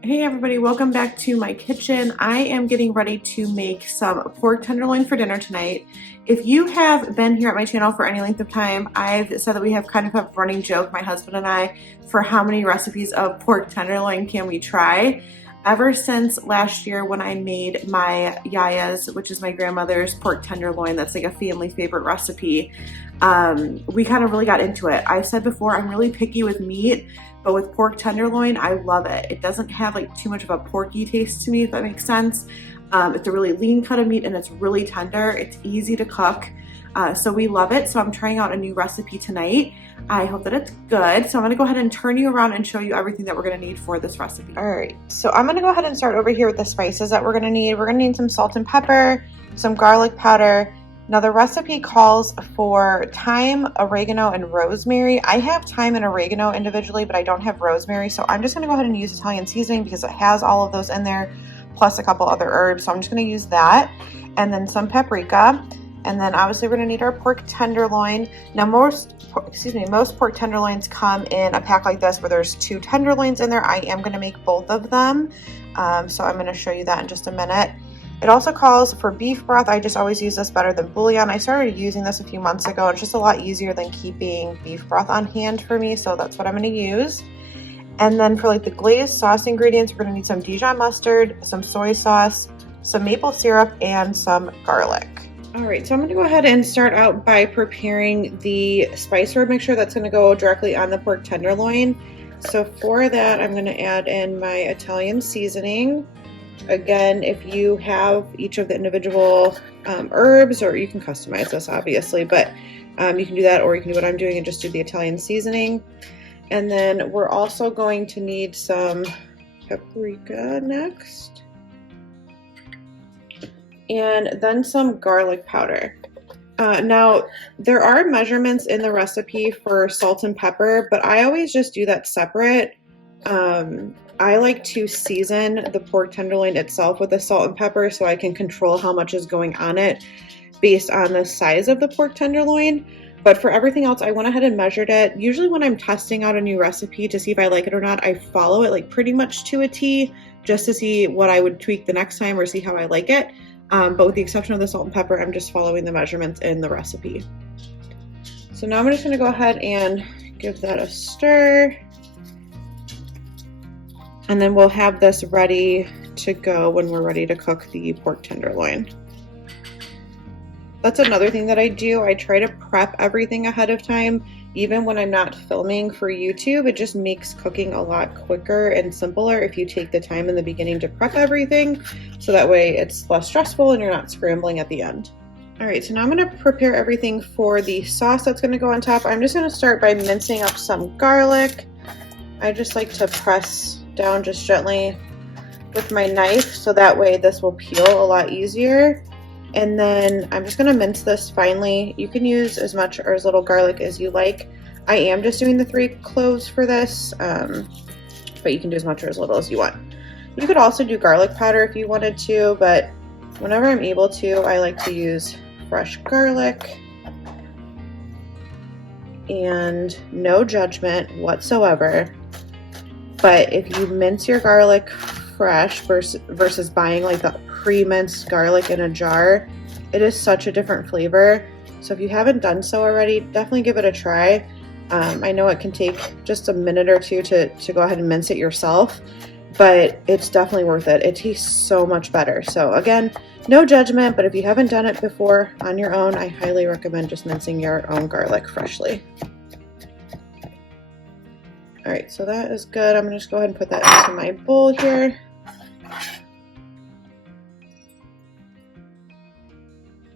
Hey everybody, welcome back to my kitchen. I am getting ready to make some pork tenderloin for dinner tonight. If you have been here at my channel for any length of time, I've said that we have kind of a running joke, my husband and I, for how many recipes of pork tenderloin can we try. Ever since last year when I made my yaya's, which is my grandmother's pork tenderloin, that's like a family favorite recipe, we kind of really got into it. I said before, I'm really picky with meat, but with pork tenderloin, I love it. It doesn't have like too much of a porky taste to me, if that makes sense. It's a really lean cut of meat and it's really tender. It's easy to cook. So we love it. So I'm trying out a new recipe tonight. I hope that it's good. So I'm gonna go ahead and turn you around and show you everything that we're gonna need for this recipe. All right, so I'm gonna go ahead and start over here with the spices that we're gonna need. We're gonna need some salt and pepper, some garlic powder. Now the recipe calls for thyme, oregano, and rosemary. I have thyme and oregano individually, but I don't have rosemary. So I'm just gonna go ahead and use Italian seasoning because it has all of those in there, plus a couple other herbs. So I'm just gonna use that. And then some paprika. And then obviously we're gonna need our pork tenderloin. Now most pork tenderloins come in a pack like this where there's 2 tenderloins in there. I am gonna make both of them. So I'm gonna show you that in just a minute. It also calls for beef broth. I just always use this better than bouillon. I started using this a few months ago. It's just a lot easier than keeping beef broth on hand for me. So that's what I'm gonna use. And then for like the glazed sauce ingredients, we're gonna need some Dijon mustard, some soy sauce, some maple syrup, and some garlic. All right, so I'm gonna go ahead and start out by preparing the spice herb mixture that's gonna go directly on the pork tenderloin. So for that, I'm gonna add in my Italian seasoning. Again, if you have each of the individual herbs, or you can customize this obviously, but you can do that, or you can do what I'm doing and just do the Italian seasoning. And then we're also going to need some paprika next. And then some garlic powder. Now, there are measurements in the recipe for salt and pepper, but I always just do that separate. I like to season the pork tenderloin itself with the salt and pepper so I can control how much is going on it based on the size of the pork tenderloin. But for everything else, I went ahead and measured it. Usually when I'm testing out a new recipe to see if I like it or not, I follow it like pretty much to a T just to see what I would tweak the next time or see how I like it. But with the exception of the salt and pepper, I'm just following the measurements in the recipe. So now I'm just gonna go ahead and give that a stir. And then we'll have this ready to go when we're ready to cook the pork tenderloin. That's another thing that I do. I try to prep everything ahead of time. Even when I'm not filming for YouTube, it just makes cooking a lot quicker and simpler if you take the time in the beginning to prep everything. So that way it's less stressful and you're not scrambling at the end. All right, so now I'm gonna prepare everything for the sauce that's gonna go on top. I'm just gonna start by mincing up some garlic. I just like to press down just gently with my knife so that way this will peel a lot easier. And then I'm just gonna mince this finely. You can use as much or as little garlic as you like. I am just doing the 3 cloves for this, but you can do as much or as little as you want. You could also do garlic powder if you wanted to, but whenever I'm able to, I like to use fresh garlic. And no judgment whatsoever. But if you mince your garlic fresh versus buying like the pre-minced garlic in a jar, it is such a different flavor. So if you haven't done so already, definitely give it a try. I know it can take just a minute or two to go ahead and mince it yourself, but it's definitely worth it. It tastes so much better. So again, no judgment, but if you haven't done it before on your own, I highly recommend just mincing your own garlic freshly. All right, so that is good. I'm gonna just go ahead and put that into my bowl here.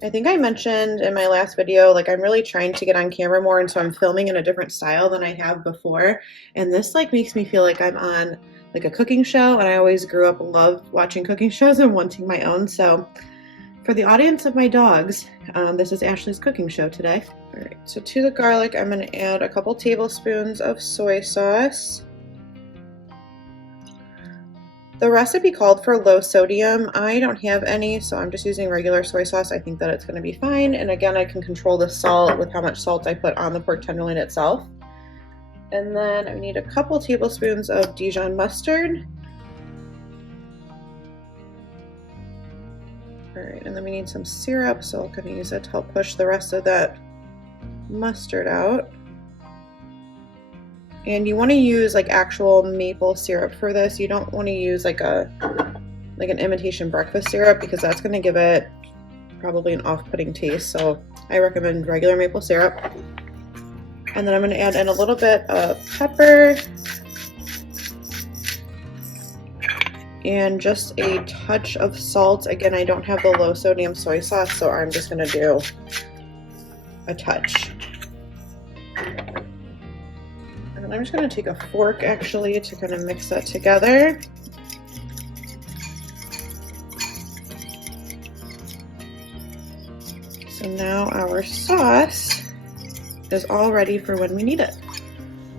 I think I mentioned in my last video, like I'm really trying to get on camera more, and so I'm filming in a different style than I have before. And this like makes me feel like I'm on like a cooking show, and I always grew up love watching cooking shows and wanting my own. So for the audience of my dogs, this is Ashley's cooking show today. All right, so to the garlic, I'm gonna add a couple tablespoons of soy sauce. The recipe called for low sodium. I don't have any, so I'm just using regular soy sauce. I think that it's gonna be fine. And again, I can control the salt with how much salt I put on the pork tenderloin itself. And then I need a couple tablespoons of Dijon mustard. All right, and then we need some syrup, so I'm gonna use it to help push the rest of that mustard out. And you want to use like actual maple syrup for this. You don't want to use like an imitation breakfast syrup, because that's going to give it probably an off-putting taste. So I recommend regular maple syrup. And then I'm going to add in a little bit of pepper and just a touch of salt. Again, I don't have the low sodium soy sauce, so I'm just going to do a touch. And I'm just going to take a fork actually to kind of mix that together. So now our sauce is all ready for when we need it.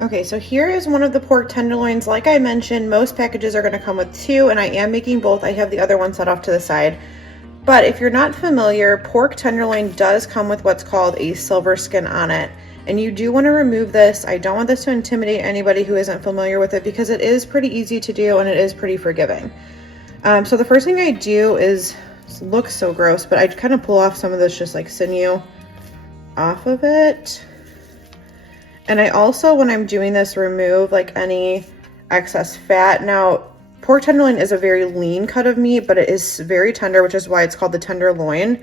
Okay, so here is one of the pork tenderloins. Like I mentioned, most packages are going to come with two, and I am making both. I have the other one set off to the side. But if you're not familiar, pork tenderloin does come with what's called a silver skin on it. And you do want to remove this. I don't want this to intimidate anybody who isn't familiar with it, because it is pretty easy to do and it is pretty forgiving. So the first thing I do is, it looks so gross, but I kind of pull off some of this just like sinew off of it. And I also, when I'm doing this, remove like any excess fat. Now, pork tenderloin is a very lean cut of meat, but it is very tender, which is why it's called the tenderloin.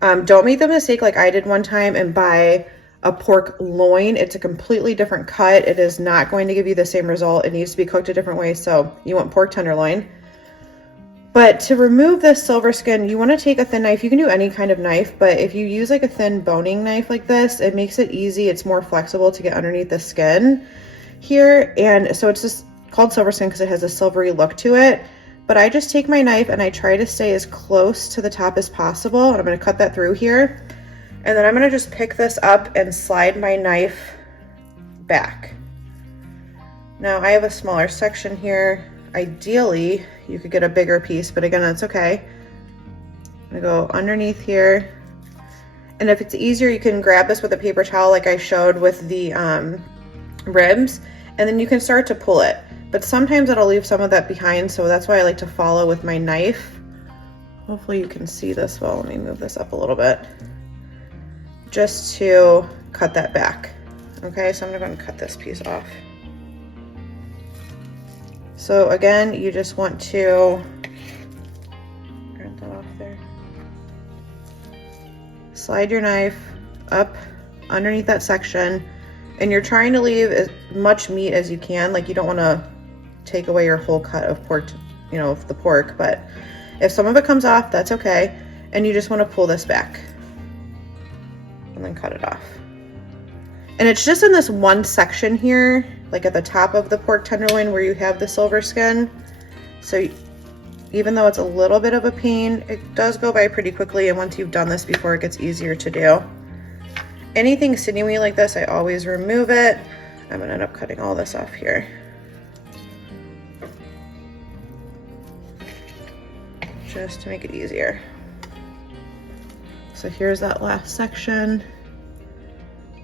Don't make the mistake like I did one time and buy a pork loin. It's a completely different cut. It is not going to give you the same result. It needs to be cooked a different way. So you want pork tenderloin. But to remove this silver skin, you want to take a thin knife. You can do any kind of knife, but if you use like a thin boning knife like this, it makes it easy. It's more flexible to get underneath the skin here. And so it's just called silver skin because it has a silvery look to it. But I just take my knife and I try to stay as close to the top as possible. And I'm going to cut that through here. And then I'm going to just pick this up and slide my knife back. Now I have a smaller section here. Ideally, you could get a bigger piece, but again, that's okay. I'm going to go underneath here. And if it's easier, you can grab this with a paper towel like I showed with the ribs, and then you can start to pull it. But sometimes it'll leave some of that behind, so that's why I like to follow with my knife. Hopefully you can see this well. Let me move this up a little bit. Just to cut that back. Okay, so I'm going to cut this piece off. So again, you just want to grab that off there. Slide your knife up underneath that section, and you're trying to leave as much meat as you can. Like, you don't want to take away your whole cut of pork, of the pork, but if some of it comes off, that's okay. And you just want to pull this back and then cut it off. And it's just in this one section here, like at the top of the pork tenderloin where you have the silver skin. So even though it's a little bit of a pain, it does go by pretty quickly. And once you've done this before, it gets easier to do. Anything sinewy like this, I always remove it. I'm gonna end up cutting all this off here. Just to make it easier. So here's that last section.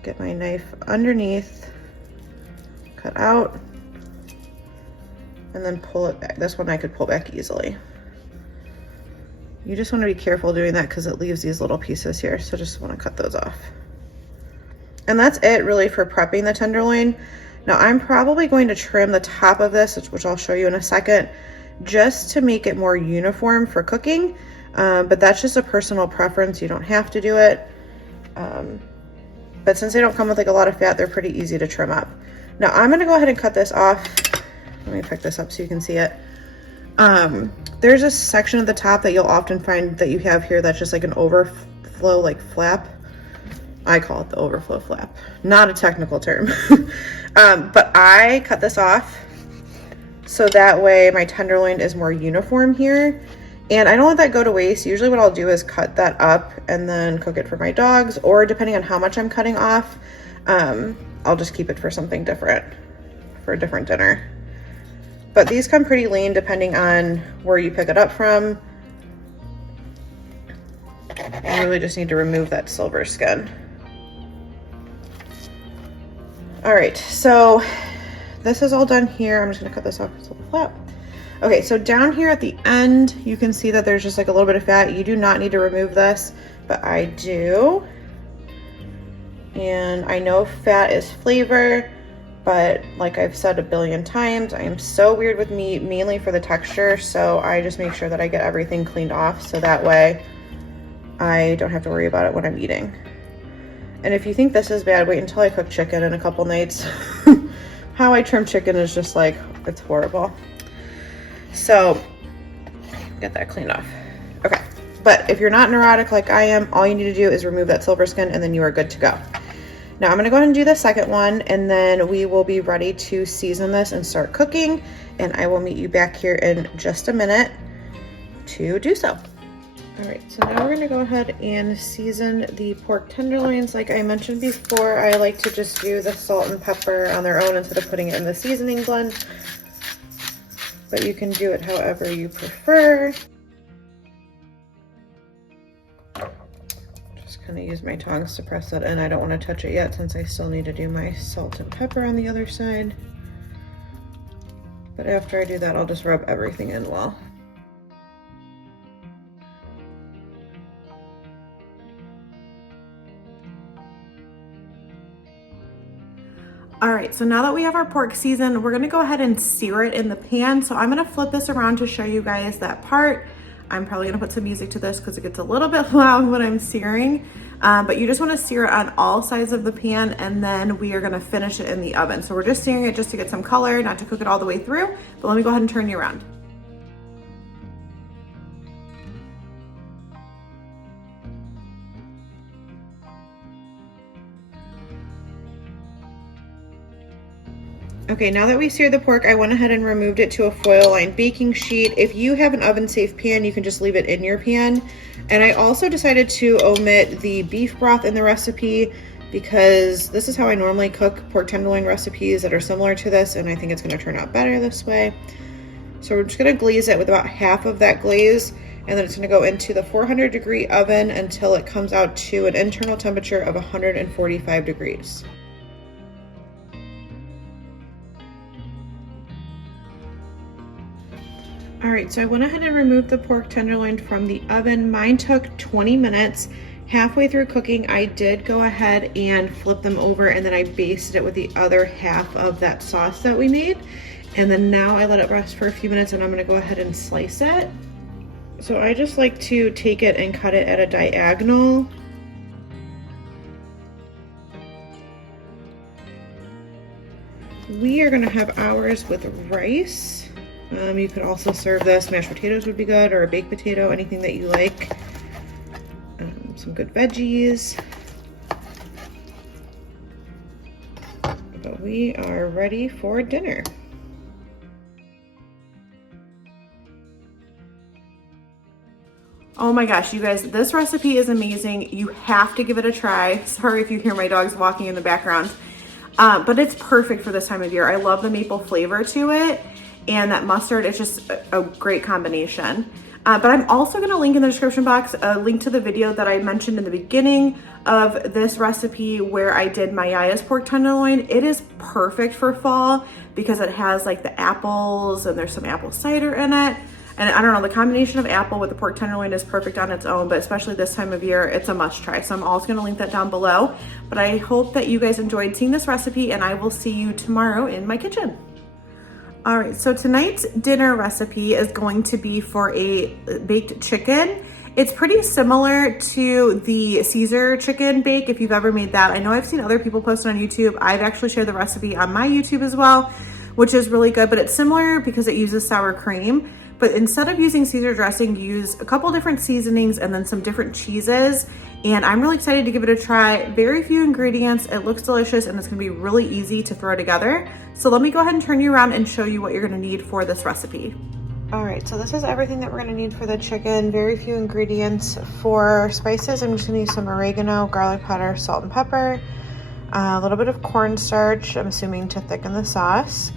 Get my knife underneath, cut out, and then pull it back. This one I could pull back easily. You just want to be careful doing that because it leaves these little pieces here, so just want to cut those off. And that's it really for prepping the tenderloin. Now I'm probably going to trim the top of this, which I'll show you in a second, just to make it more uniform for cooking. But that's just a personal preference. You don't have to do it. But since they don't come with like a lot of fat, they're pretty easy to trim up. Now I'm gonna go ahead and cut this off. Let me pick this up so you can see it. There's a section at the top that you'll often find that you have here that's just like an overflow like flap. I call it the overflow flap. Not a technical term. But I cut this off so that way my tenderloin is more uniform here. And I don't let that go to waste. Usually what I'll do is cut that up and then cook it for my dogs, or depending on how much I'm cutting off, I'll just keep it for something different, for a different dinner. But these come pretty lean depending on where you pick it up from. You really just need to remove that silver skin. All right, so this is all done here. I'm just gonna cut this off with a flap. Okay, so down here at the end, you can see that there's just like a little bit of fat. You do not need to remove this, but I do. And I know fat is flavor, but like I've said a billion times, I am so weird with meat, mainly for the texture, so I just make sure that I get everything cleaned off so that way I don't have to worry about it when I'm eating. And if you think this is bad, wait until I cook chicken in a couple nights. How I trim chicken is just like, it's horrible. So, get that cleaned off. Okay, but if you're not neurotic like I am, all you need to do is remove that silver skin and then you are good to go. Now I'm gonna go ahead and do the second one, and then we will be ready to season this and start cooking, and I will meet you back here in just a minute to do so. All right, so now we're gonna go ahead and season the pork tenderloins. Like I mentioned before, I like to just do the salt and pepper on their own instead of putting it in the seasoning blend, but you can do it however you prefer. Kind of use my tongs to press that in. I don't want to touch it yet since I still need to do my salt and pepper on the other side. But after I do that, I'll just rub everything in well. All right, so now that we have our pork seasoned, we're gonna go ahead and sear it in the pan. So I'm gonna flip this around to show you guys that part. I'm probably gonna put some music to this because it gets a little bit loud when I'm searing, but you just wanna sear it on all sides of the pan, and then we are gonna finish it in the oven. So we're just searing it just to get some color, not to cook it all the way through, but let me go ahead and turn you around. Okay, now that we seared the pork, I went ahead and removed it to a foil-lined baking sheet. If you have an oven-safe pan, you can just leave it in your pan. And I also decided to omit the beef broth in the recipe because this is how I normally cook pork tenderloin recipes that are similar to this, and I think it's gonna turn out better this way. So we're just gonna glaze it with about half of that glaze, and then it's gonna go into the 400-degree oven until it comes out to an internal temperature of 145 degrees. All right, so I went ahead and removed the pork tenderloin from the oven. Mine took 20 minutes. Halfway through cooking, I did go ahead and flip them over, and then I basted it with the other half of that sauce that we made. And then now I let it rest for a few minutes, and I'm gonna go ahead and slice it. So I just like to take it and cut it at a diagonal. We are gonna have ours with rice. You could also serve this, mashed potatoes would be good, or a baked potato, anything that you like. Some good veggies. But we are ready for dinner. Oh my gosh, you guys, this recipe is amazing. You have to give it a try. Sorry if you hear my dogs walking in the background, but it's perfect for this time of year. I love the maple flavor to it. And that mustard is just a great combination. But I'm also gonna link in the description box a link to the video that I mentioned in the beginning of this recipe where I did my Yaya's pork tenderloin. It is perfect for fall because it has like the apples and there's some apple cider in it. And I don't know, the combination of apple with the pork tenderloin is perfect on its own, but especially this time of year, it's a must try. So I'm also gonna link that down below. But I hope that you guys enjoyed seeing this recipe, and I will see you tomorrow in my kitchen. All right, so tonight's dinner recipe is going to be for a baked chicken. It's pretty similar to the Caesar chicken bake, if you've ever made that. I know I've seen other people post it on YouTube. I've actually shared the recipe on my YouTube as well, which is really good, but it's similar because it uses sour cream. But instead of using Caesar dressing, use a couple different seasonings and then some different cheeses. And I'm really excited to give it a try. Very few ingredients, it looks delicious, and it's gonna be really easy to throw together. So let me go ahead and turn you around and show you what you're gonna need for this recipe. All right, so this is everything that we're gonna need for the chicken. Very few ingredients. For spices, I'm just gonna use some oregano, garlic powder, salt and pepper, a little bit of cornstarch, I'm assuming to thicken the sauce,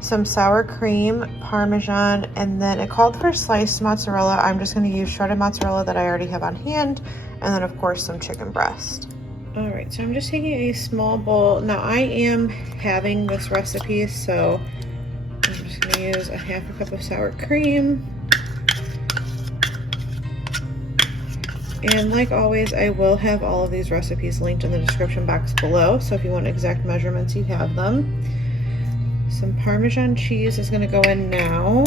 some sour cream, Parmesan, and then it called for sliced mozzarella. I'm just gonna use shredded mozzarella that I already have on hand, and then of course some chicken breast. All right, so I'm just taking a small bowl. Now I am having this recipe, so I'm just I'm gonna use a half a cup of sour cream. And like always, I will have all of these recipes linked in the description box below, so if you want exact measurements, you have them. Some Parmesan cheese is gonna go in now.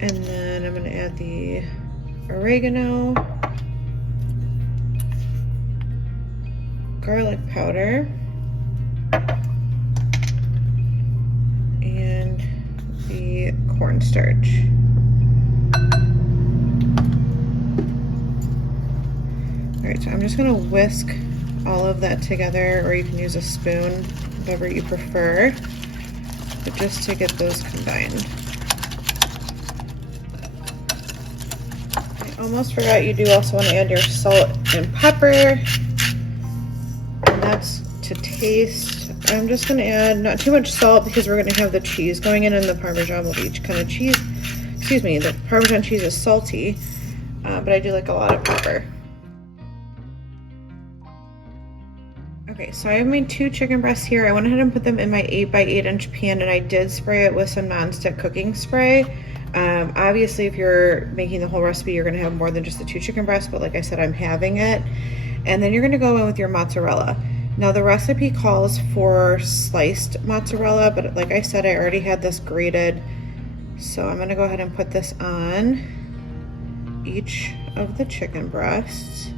And then I'm gonna add the oregano, garlic powder, and the cornstarch. All right, so I'm just gonna whisk all of that together, or you can use a spoon, whatever you prefer, but just to get those combined. I almost forgot, you do also want to add your salt and pepper, and that's to taste. I'm just gonna add not too much salt because we're gonna have the cheese going in, and the Parmesan will be kind of cheese, excuse me, the Parmesan cheese is salty, but I do like a lot of pepper. Okay, so I have made 2 chicken breasts here. I went ahead and put them in my 8x8 inch pan, and I did spray it with some nonstick cooking spray. Obviously, if you're making the whole recipe, you're gonna have more than just the 2 chicken breasts, but like I said, I'm having it. And then you're gonna go in with your mozzarella. Now the recipe calls for sliced mozzarella, but like I said, I already had this grated. So I'm gonna go ahead and put this on each of the chicken breasts.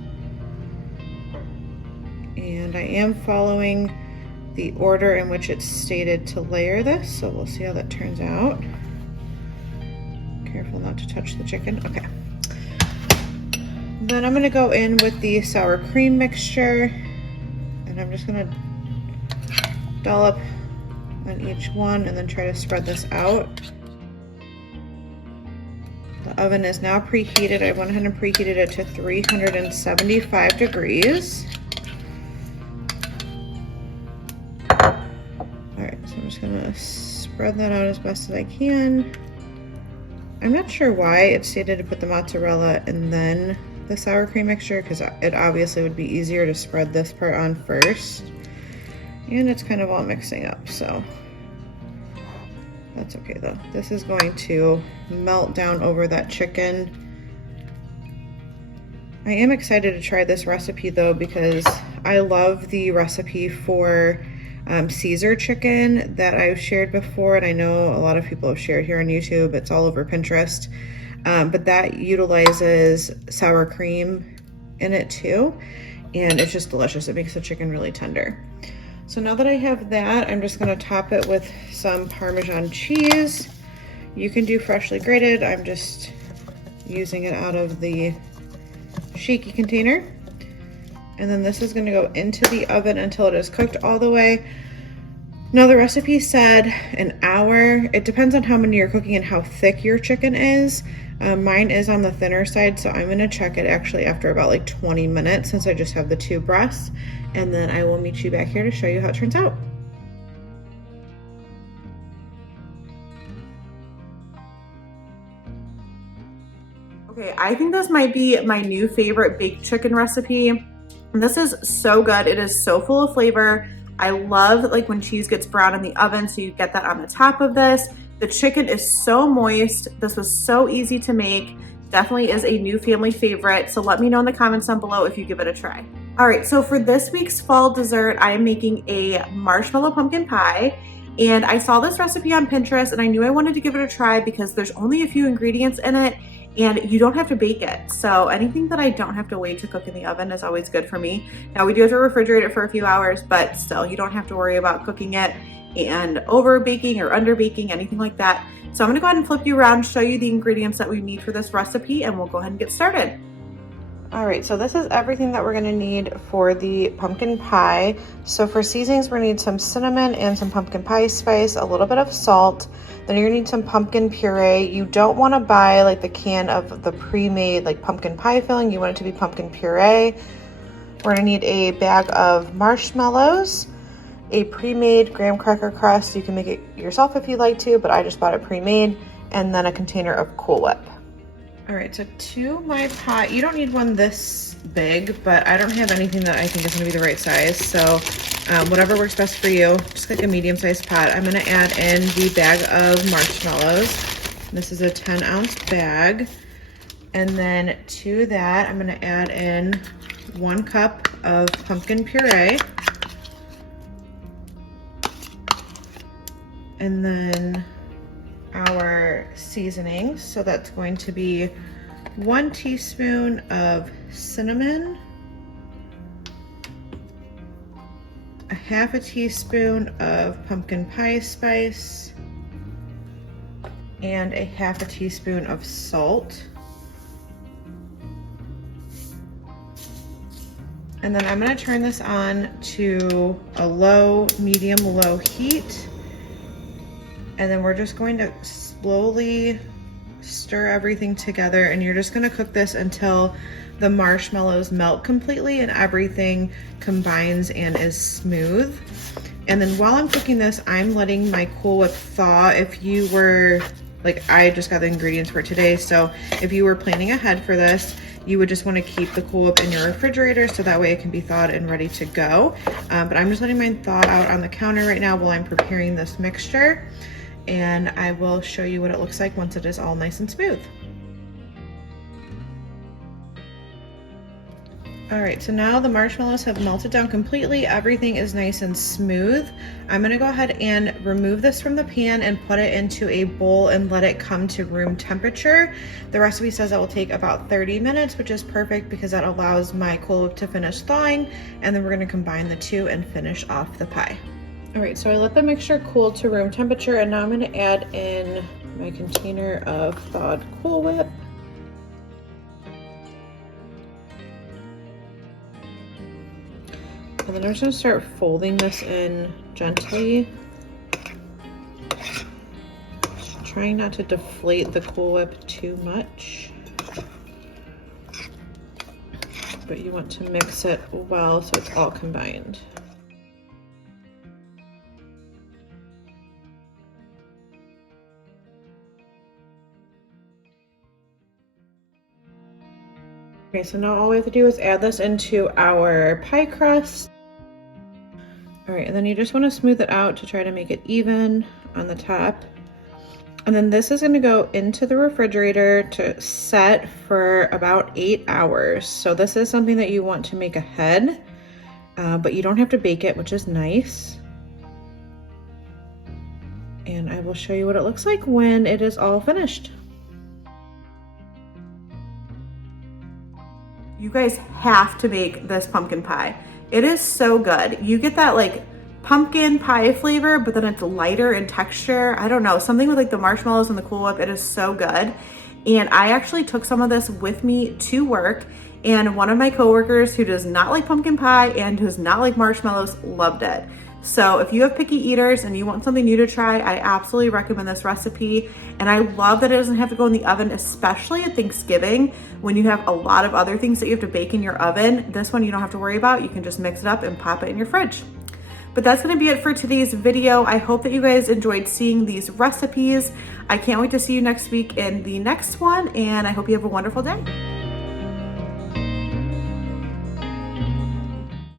And I am following the order in which it's stated to layer this, so we'll see how that turns out. Careful not to touch the chicken. Okay. Then I'm gonna go in with the sour cream mixture, and I'm just gonna dollop on each one and then try to spread this out. The oven is now preheated. I went ahead and preheated it to 375 degrees. I'm just gonna spread that out as best as I can. I'm not sure why it stated to put the mozzarella and then the sour cream mixture, because it obviously would be easier to spread this part on first. And it's kind of all mixing up, so that's okay though. This is going to melt down over that chicken. I am excited to try this recipe though, because I love the recipe for Caesar chicken that I've shared before, and I know a lot of people have shared here on YouTube. It's all over Pinterest, but that utilizes sour cream in it too, and it's just delicious. It makes the chicken really tender. So now that I have that, I'm just going to top it with some Parmesan cheese. You can do freshly grated. I'm just using it out of the shaky container. And then this is going to go into the oven until it is cooked all the way. Now the recipe said an hour. It depends on how many you're cooking and how thick your chicken is. Mine is on the thinner side, so I'm going to check it actually after about like 20 minutes since I just have the 2 breasts. And then I will meet you back here to show you how it turns out. Okay, I think this might be my new favorite baked chicken recipe. This is so good. It is so full of flavor. I love like when cheese gets brown in the oven, so you get that on the top of this. The chicken is so moist. This was so easy to make. Definitely is a new family favorite. So let me know in the comments down below if you give it a try. All right, so for this week's fall dessert, I am making a marshmallow pumpkin pie. And I saw this recipe on Pinterest and I knew I wanted to give it a try because there's only a few ingredients in it and you don't have to bake it. So anything that I don't have to wait to cook in the oven is always good for me. Now we do have to refrigerate it for a few hours, but still you don't have to worry about cooking it and over baking or under baking, anything like that. So I'm gonna go ahead and flip you around, show you the ingredients that we need for this recipe, and we'll go ahead and get started. All right, so this is everything that we're gonna need for the pumpkin pie. So for seasonings, we're gonna need some cinnamon and some pumpkin pie spice, a little bit of salt. Then you're gonna need some pumpkin puree. You don't wanna buy like the can of the pre-made like pumpkin pie filling. You want it to be pumpkin puree. We're gonna need a bag of marshmallows, a pre-made graham cracker crust. You can make it yourself if you'd like to, but I just bought it pre-made, and then a container of Cool Whip. All right, so to my pie, you don't need one this big, but I don't have anything that I think is gonna be the right size. So whatever works best for you, just like a medium-sized pot. I'm gonna add in the bag of marshmallows. This is a 10-ounce bag. And then to that, I'm gonna add in 1 cup of pumpkin puree. And then our seasonings. So that's going to be 1 teaspoon of cinnamon, a 1/2 teaspoon of pumpkin pie spice, and a 1/2 teaspoon of salt. And then I'm gonna turn this on to a low, medium, low heat. And then we're just going to slowly stir everything together, and you're just gonna cook this until the marshmallows melt completely and everything combines and is smooth. And then while I'm cooking this, I'm letting my Cool Whip thaw. If you were, like, I just got the ingredients for today, so if you were planning ahead for this, you would just want to keep the Cool Whip in your refrigerator so that way it can be thawed and ready to go. But I'm just letting mine thaw out on the counter right now while I'm preparing this mixture. And I will show you what it looks like once it is all nice and smooth. All right, so now the marshmallows have melted down completely. Everything is nice and smooth. I'm gonna go ahead and remove this from the pan and put it into a bowl and let it come to room temperature. The recipe says it will take about 30 minutes, which is perfect because that allows my Cool Whip to finish thawing, and then we're gonna combine the two and finish off the pie. All right, so I let the mixture cool to room temperature, and now I'm gonna add in my container of thawed Cool Whip. And then I'm just gonna start folding this in gently. Trying not to deflate the Cool Whip too much. But you want to mix it well so it's all combined. Okay, so now all we have to do is add this into our pie crust. All right, and then you just want to smooth it out to try to make it even on the top. And then this is gonna go into the refrigerator to set for about 8 hours. So this is something that you want to make ahead, but you don't have to bake it, which is nice. And I will show you what it looks like when it is all finished. You guys have to make this pumpkin pie. It is so good. You get that like pumpkin pie flavor, but then it's lighter in texture. I don't know, something with like the marshmallows and the Cool Whip. It is so good. And I actually took some of this with me to work, and one of my coworkers who does not like pumpkin pie and does not like marshmallows loved it. So if you have picky eaters and you want something new to try, I absolutely recommend this recipe. And I love that it doesn't have to go in the oven, especially at Thanksgiving when you have a lot of other things that you have to bake in your oven. This one you don't have to worry about. You can just mix it up and pop it in your fridge. But that's gonna be it for today's video. I hope that you guys enjoyed seeing these recipes. I can't wait to see you next week in the next one, and I hope you have a wonderful day.